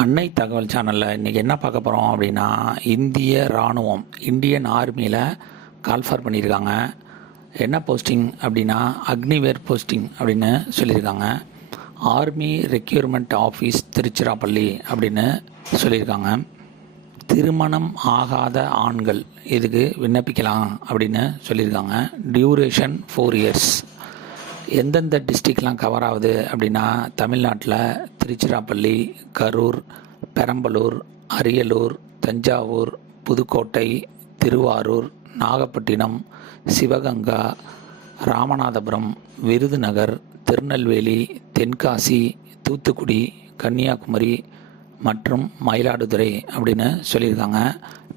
அன்னை தகவல் சேனலில் இன்றைக்கி என்ன பார்க்க போகிறோம் அப்படின்னா, இந்திய இராணுவம் இந்தியன் ஆர்மியில் கால்ஃபர் பண்ணியிருக்காங்க. என்ன போஸ்டிங் அப்படின்னா, அக்னிவேர் போஸ்டிங் அப்படின்னு சொல்லியிருக்காங்க. ஆர்மி ரெக்யூர்மெண்ட் ஆஃபீஸ் திருச்சிராப்பள்ளி அப்படின்னு சொல்லியிருக்காங்க. திருமணம் ஆகாத ஆண்கள் இதுக்கு விண்ணப்பிக்கலாம் அப்படின்னு சொல்லியிருக்காங்க. Duration 4 years. எந்தெந்த டிஸ்ட்ரிக்ட்லாம் கவர் ஆகுது அப்படின்னா, தமிழ்நாட்டில் திருச்சிராப்பள்ளி, கரூர், பெரம்பலூர், அரியலூர், தஞ்சாவூர், புதுக்கோட்டை, திருவாரூர், நாகப்பட்டினம், சிவகங்கா, ராமநாதபுரம், விருதுநகர், திருநெல்வேலி, தென்காசி, தூத்துக்குடி, கன்னியாகுமரி மற்றும் மயிலாடுதுறை அப்படின்னு சொல்லியிருக்காங்க.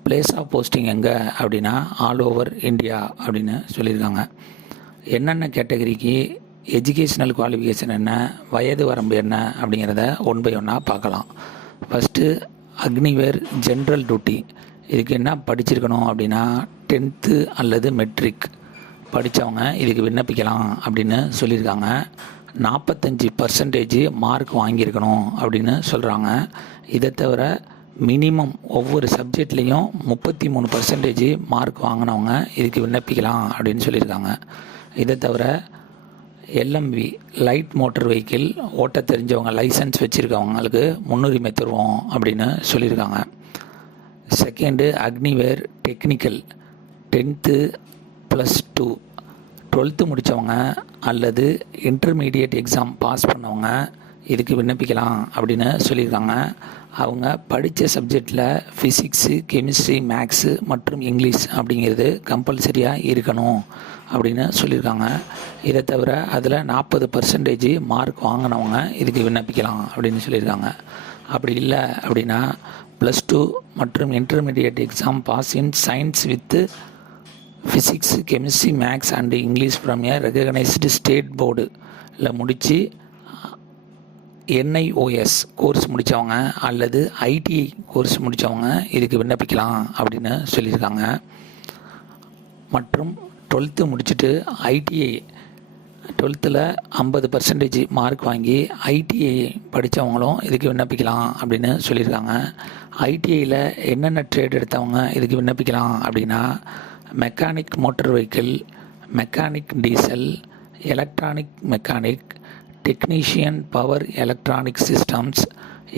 பிளேஸ் ஆஃப் போஸ்டிங் எங்கே அப்படின்னா, ஆல் ஓவர் இந்தியா அப்படின்னு சொல்லியிருக்காங்க. என்னென்ன கேட்டகரிக்கு எஜுகேஷ்னல் குவாலிஃபிகேஷன் என்ன, வயது வரம்பு என்ன அப்படிங்கிறத 1 by 1 பார்க்கலாம். First Agniveer general duty. இதுக்கு என்ன படிச்சிருக்கணும் அப்படின்னா, 10th அல்லது மெட்ரிக் படித்தவங்க இதுக்கு விண்ணப்பிக்கலாம் அப்படின்னு சொல்லியிருக்காங்க. 45% மார்க் வாங்கியிருக்கணும் அப்படின்னு சொல்கிறாங்க. இதை தவிர மினிமம் ஒவ்வொரு சப்ஜெக்ட்லேயும் 33% மார்க் வாங்கினவங்க இதுக்கு விண்ணப்பிக்கலாம் அப்படின்னு சொல்லியிருக்காங்க. இதை தவிர எல்எம்வி லைட் மோட்டர் வெஹிக்கிள் ஓட்ட தெரிஞ்சவங்க, லைசன்ஸ் வச்சுருக்கவங்களுக்கு முன்னுரிமை தருவோம் அப்படின்னு சொல்லியிருக்காங்க. செகண்டு அக்னிவேர் டெக்னிக்கல் 10th + 2 12th முடித்தவங்க அல்லது இன்டர்மீடியட் எக்ஸாம் பாஸ் பண்ணவங்க இதுக்கு விண்ணப்பிக்கலாம் அப்படின்னு சொல்லியிருக்காங்க. அவங்க படித்த சப்ஜெக்டில் ஃபிசிக்ஸு, கெமிஸ்ட்ரி, மேக்ஸு மற்றும் இங்கிலீஷ் அப்படிங்கிறது கம்பல்சரியாக இருக்கணும் அப்படின்னு சொல்லியிருக்காங்க. இதை தவிர அதில் 40% மார்க் வாங்கினவங்க இதுக்கு விண்ணப்பிக்கலாம் அப்படின்னு சொல்லியிருக்காங்க. அப்படி இல்லை அப்படின்னா +2 மற்றும் intermediate exam pass in science with physics, chemistry, maths and English from a recognised state போர்டில் முடித்து NIOS கோர்ஸ் முடித்தவங்க அல்லது ITI கோர்ஸ் முடித்தவங்க இதுக்கு விண்ணப்பிக்கலாம் அப்படின்னு சொல்லியிருக்காங்க. மற்றும் 12th முடிச்சுட்டு ITI 12th 50% மார்க் வாங்கி ITI படித்தவங்களும் இதுக்கு விண்ணப்பிக்கலாம் அப்படின்னு சொல்லியிருக்காங்க. ITIயில் என்னென்ன ட்ரேட் எடுத்தவங்க இதுக்கு விண்ணப்பிக்கலாம் அப்படின்னா, mechanic motor vehicle, mechanic diesel, electronic mechanic, technician power electronic systems,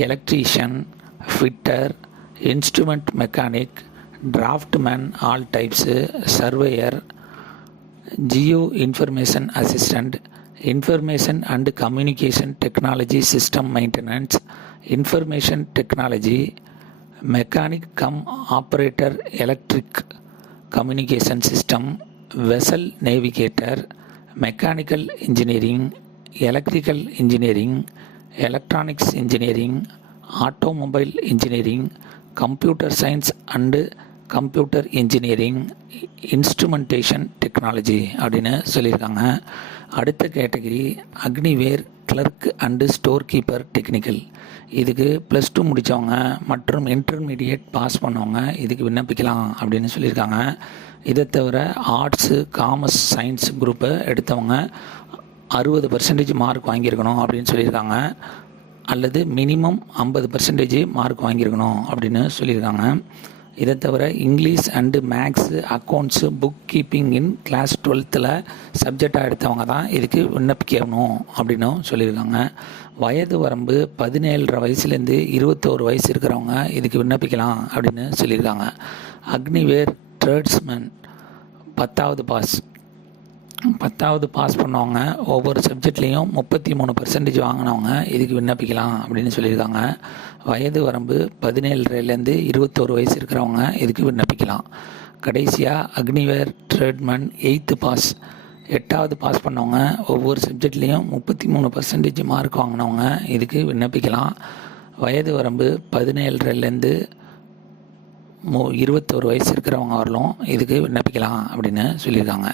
electrician, fitter, instrument mechanic, draughtsman all types, surveyor, geo information assistant, information and communication technology system maintenance, information technology, mechanic cum operator electric communication system, vessel navigator, mechanical engineering, electrical engineering, electronics engineering, automobile engineering, computer science and computer engineering, instrumentation technology அப்படின்னு சொல்லியிருக்காங்க. அடுத்த category Agniveer clerk and store keeper technical. இதுக்கு +2 முடித்தவங்க மற்றும் intermediate pass பண்ணவங்க இதுக்கு விண்ணப்பிக்கலாம் அப்படின்னு சொல்லியிருக்காங்க. இதை தவிர ஆர்ட்ஸு, காமர்ஸ், சயின்ஸ் குரூப்பை எடுத்தவங்க 60% மார்க் வாங்கியிருக்கணும் அப்படின்னு சொல்லியிருக்காங்க. அல்லது மினிமம் 50% மார்க் வாங்கியிருக்கணும் அப்படின்னு சொல்லியிருக்காங்க. இதை தவிர English and maths, accounts, book keeping in class 12th சப்ஜெக்டாக எடுத்தவங்க தான் இதுக்கு விண்ணப்பிக்கணும் அப்படின்னும் சொல்லியிருக்காங்க. வயது வரம்பு 17.5 வயசுலேருந்து 21 வயசு இருக்கிறவங்க இதுக்கு விண்ணப்பிக்கலாம் அப்படின்னு சொல்லியிருக்காங்க. அக்னிவேர் ட்ரேட்ஸ்மேன் 10th பாஸ் பண்ணவங்க ஒவ்வொரு சப்ஜெக்ட்லேயும் 33% வாங்கினவங்க இதுக்கு விண்ணப்பிக்கலாம் அப்படின்னு சொல்லியிருக்காங்க. வயது வரம்பு 17லேருந்து 21 வயசு இருக்கிறவங்க இதுக்கு விண்ணப்பிக்கலாம். கடைசியாக அக்னிவேர் ட்ரேட்மேன் 8th பாஸ் பண்ணவங்க ஒவ்வொரு சப்ஜெக்ட்லேயும் 33% மார்க் வாங்கினவங்க இதுக்கு விண்ணப்பிக்கலாம். வயது வரம்பு 17லேருந்து 21 வயசு இருக்கிறவங்க வரலும் இதுக்கு விண்ணப்பிக்கலாம் அப்படின்னு சொல்லியிருக்காங்க.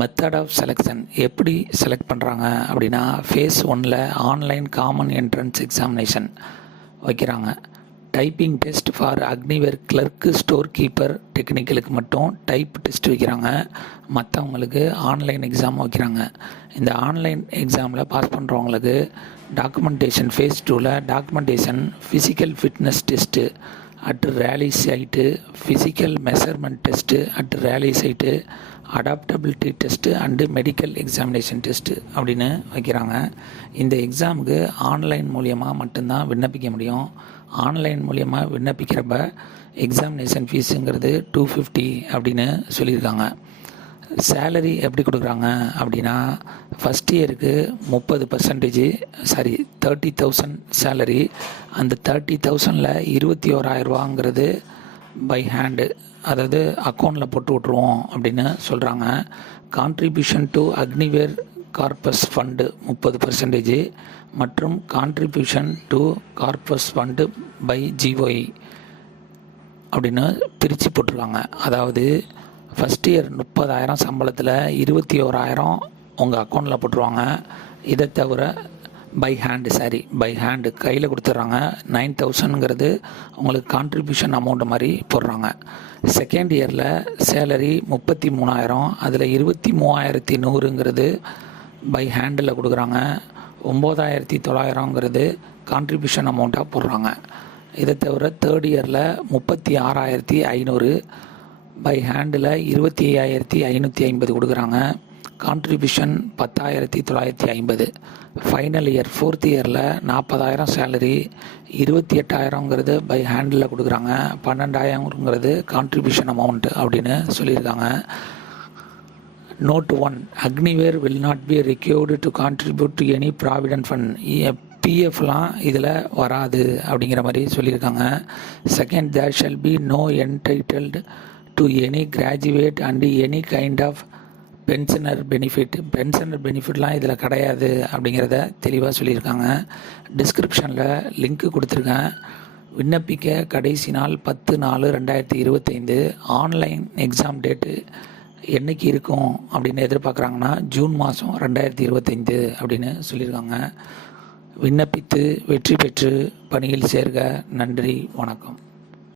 மெத்தட் ஆஃப் செலெக்ஷன் எப்படி செலக்ட் பண்ணுறாங்க அப்படின்னா, phase 1 online common entrance examination வைக்கிறாங்க. Typing test for Agniveer clerk store keeper டெக்னிக்கலுக்கு மட்டும் டைப் டெஸ்ட் வைக்கிறாங்க. மற்றவங்களுக்கு ஆன்லைன் எக்ஸாம் வைக்கிறாங்க. இந்த ஆன்லைன் எக்ஸாமில் பாஸ் பண்ணுறவங்களுக்கு டாக்குமெண்டேஷன் ஃபேஸ் 2ல் documentation, physical fitness test at rally site, physical measurement test at rally site, adaptability test and medical examination test அப்படின்னு வைக்கிறாங்க. இந்த எக்ஸாமுக்கு ஆன்லைன் மூலியமாக மட்டும்தான் விண்ணப்பிக்க முடியும். ஆன்லைன் மூலியமாக விண்ணப்பிக்கிறப்ப எக்ஸாமினேஷன் ஃபீஸுங்கிறது 250 அப்படின்னு சொல்லியிருக்காங்க. சேலரி எப்படி கொடுக்குறாங்க அப்படின்னா, ஃபஸ்ட் இயருக்கு 30% சேலரி. அந்த 30,000ல் 21,000 பை ஹேண்டு, அதாவது அக்கௌண்ட்டில் போட்டு விட்ருவோம் அப்படின்னு சொல்கிறாங்க. Contribution to Agniveer corpus fund 30% மற்றும் contribution to corpus fund by GOI அப்படின்னு பிரித்து போட்டிருக்காங்க. அதாவது ஃபஸ்ட் இயர் 30,000 சம்பளத்தில் 21,000 உங்கள் அக்கௌண்ட்டில் போட்டுருவாங்க. இதை தவிர பை ஹேண்டு கையில் கொடுத்துட்றாங்க. 9,000 உங்களுக்கு கான்ட்ரிபியூஷன் அமௌண்ட் மாதிரி போடுறாங்க. செகண்ட் இயரில் சேலரி 33,000, அதில் 23,100 பை ஹேண்டில் கொடுக்குறாங்க. 9,900 கான்ட்ரிபியூஷன் அமௌண்ட்டாக போடுறாங்க. இதை தவிர தேர்ட் இயரில் 36,500 பை ஹேண்டில் 25,550 கொடுக்குறாங்க. கான்ட்ரிபியூஷன் 10,950. ஃபைனல் இயர் ஃபோர்த் இயரில் 40,000 சேலரி, 28,000 பை ஹேண்டில் கொடுக்குறாங்க. 12,000 கான்ட்ரிபியூஷன் அமௌண்ட் அப்படின்னு சொல்லியிருக்காங்க. Note 1. Agniware will not be required to contribute to any provident fund. பிஎஃப்லாம் இதில் வராது அப்படிங்கிற மாதிரி சொல்லியிருக்காங்க. Second, there shall be no entitled to any graduate and any kind of pensioner பெனிஃபிட்லாம் இதில் கிடையாது அப்படிங்கிறத தெளிவாக சொல்லியிருக்காங்க. டிஸ்கிரிப்ஷனில் லிங்க்கு கொடுத்துருக்கேன். விண்ணப்பிக்க கடைசி நாள் 10/4/2025. ஆன்லைன் எக்ஸாம் டேட்டு என்றைக்கு இருக்கும் அப்படின்னு எதிர்பார்க்குறாங்கன்னா ஜூன் மாதம் 2025 அப்படின்னு சொல்லியிருக்காங்க. விண்ணப்பித்து வெற்றி பெற்று பணியில் சேர்க. நன்றி, வணக்கம்.